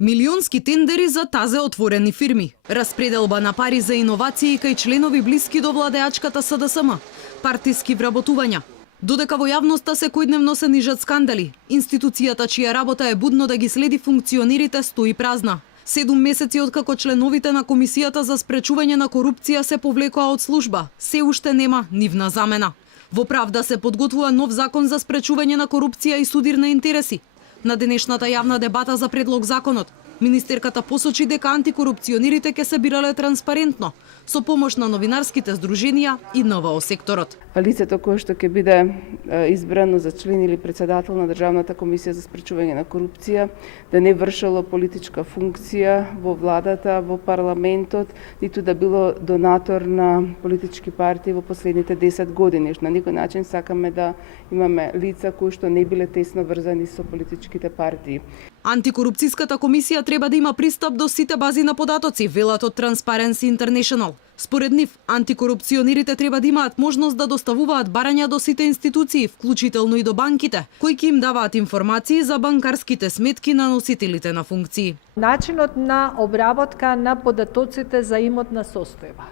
Милионски тендери за тазе отворени фирми, распределба на пари за иновации кај членови блиски до владеачката СДСМ, партиски вработувања. Додека во јавноста секојдневно се нижат скандали, институцијата чија работа е будно да ги следи функционерите стои празна. 7 месеци откако членовите на Комисијата за спречување на корупција се повлекоа од служба, се уште нема нивна замена. Во правда се подготвува нов закон за спречување на корупција и судир на интереси. На денешната јавна дебата за предлог законот, министерката посочи дека антикорупционерите ќе се бирале транспарентно, со помош на новинарските здруженија и НВО секторот. Лицето кое што ќе биде избрано за член или председател на Државната комисија за спречување на корупција, да не вршело политичка функција во владата, во парламентот, ниту да било донатор на политички партии во последните 10 години. На никој начин сакаме да имаме лица кои што не биле тесно врзани со политичките партии. Антикорупцијската комисија треба да има пристап до сите бази на податоци, велат од Transparency International. Според нив, антикорупционерите треба да имаат можност да доставуваат барања до сите институции, вклучително и до банките, кои ќе им даваат информации за банкарските сметки на носителите на функции. Начинот на обработка на податоците за имотна состојба.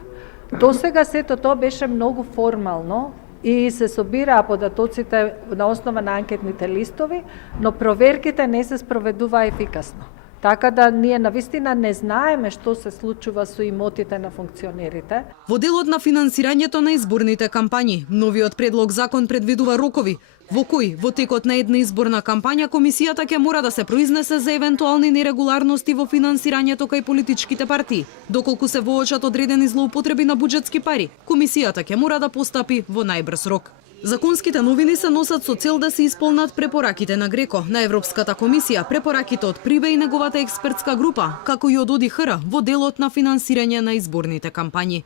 Досега сето тоа беше многу формално и се собираа податоците на основа на анкетните листови, но проверките не се спроведуваа ефикасно. Така да ние навистина не знаеме што се случува со имотите на функционерите. Во делот на финансирањето на изборните кампањи, новиот предлог закон предвидува рокови, во кои во текот на една изборна кампања комисијата ќе мора да се произнесе за евентуални нерегуларности во финансирањето кај политичките партии. Доколку се воочат одредени злоупотреби на буџетски пари, комисијата ќе мора да постапи во најбрз рок. Законските новини се носат со цел да се исполнат препораките на ГРЕКО, на Европската комисија, препораките од ПРИБЕ и неговата експертска група, како и од ОДИХР во делот на финансирање на изборните кампањи.